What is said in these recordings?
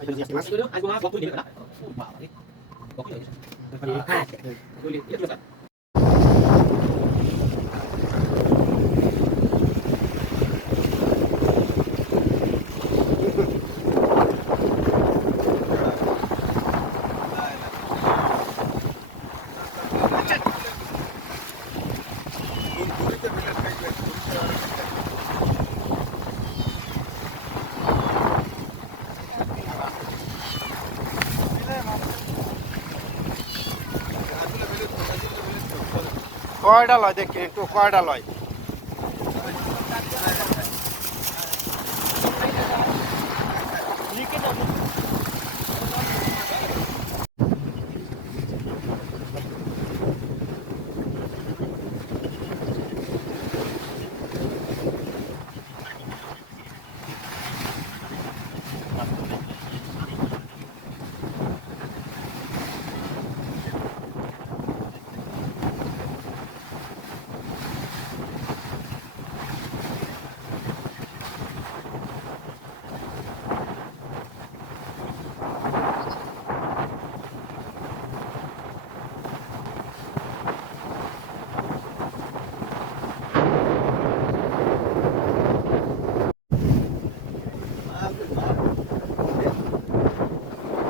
এই যে আজকে মাছ আজকে মাছ বক্তব্য নেবে কয়টা লয় দেখেন একটু কয়টা লয়?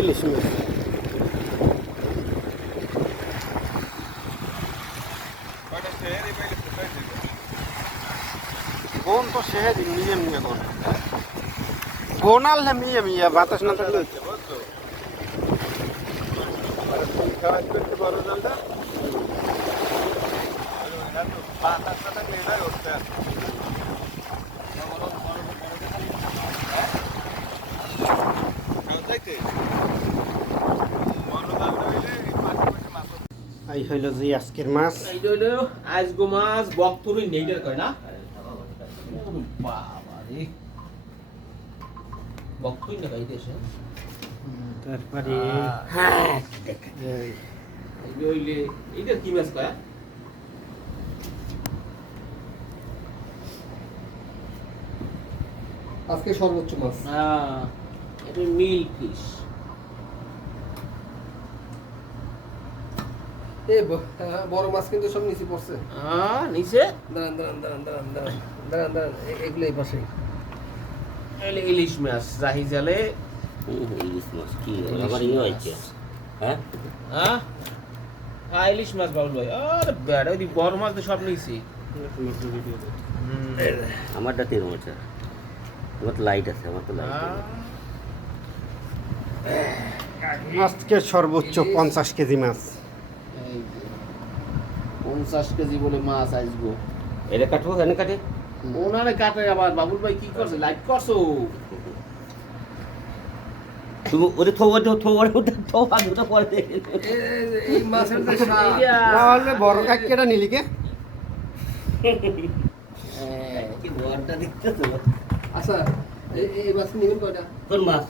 ইলিশ মাছ কোন তো শেহে দিন মিয়ে মিয়ে কোন কোন আনলে মিয়ে মিয়ে বাতাস না থাকলে এই হইল যে আজকের মাছ। এই হইল আজগো মাছ বক্তব্য নেইটার কয় না? ওরে বাবা রে বক্তব্য না কই দেশে তারপরে হ্যাঁ এই। এই। হইলে এইটা কি মাছ কয়? আজকে সর্বোচ্চ মাছ। হ্যাঁ এটা মিল ফিশ। এ ব- আহ, বড় মাছ কিন্তু সব নিচে পড়ছে। হ্যাঁ নিচে? দাঁড়ান দাঁড়ান দাঁড়ান দাঁড়ান দাঁড়ান দাঁড়ান দাঁড়ান এগুলো এই এলে ইলিশ মাছ রাহি জালে। ইলিশ মাছ কি আবার ইয়ে। হয়েছে। হ্যাঁ? হ্যাঁ হ্যাঁ ইলিশ মাছ বাবুল ভাই। আরে বেড়া ওই বড় মাছ তো সব নিয়েছি আমারটা তেরো মাছ আমার তো লাইট আছে আমার তো লাইট আজকে সর্বোচ্চ পঞ্চাশ কেজি মাছ। পঞ্চাশ কেজি বলে মাছ আসব। এটা কাটবো কেন কাটে? ওনারে কাটে আবার বাবুল ভাই কি করছে? লাইট করছ? তুমি ওরে থো ওরে থো ওরে ওটা থো আগে ওটা পরে দেখে এ- এ- এই মাছের যে তাহলে বড় কাকিটা নিলি কে? হ্যাঁ। কি বড়টা দেখতে আচ্ছা এই মাছ নেবেন কয়টা? মাছ।